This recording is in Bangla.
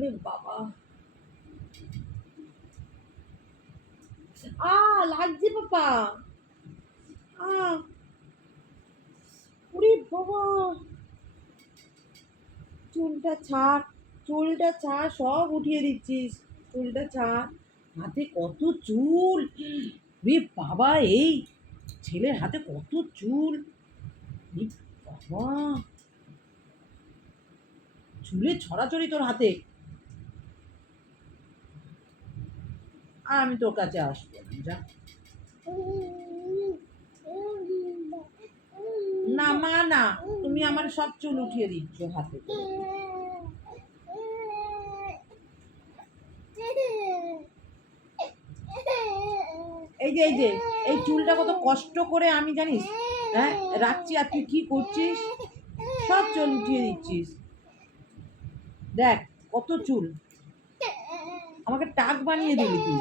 ওরে বাবা, লাগছে পাপা। ওরে বাবা, চুলটা ছাড়, চুলটা ছাড়, সব উঠিয়ে দিচ্ছিস। চুলটা ছাড়, হাতে কত চুল রে বাবা, এই ছেলের হাতে কত চুল রে বাবা, চুলে ছড়াছড়ি তোর হাতে। আর আমি তোর কাছে আসবো না, যা। না মা, না, তুমি আমার সব চুল উঠিয়ে দিচ্ছ হাতে করে। এই যে এই চুলটা কত কষ্ট করে আমি জানিস, হ্যাঁ, রাখছি, আর তুই কি করছিস? সব চুল উঠিয়ে দিচ্ছিস। দেখ কত চুল, আমাকে টাক বানিয়ে দিলি তুই।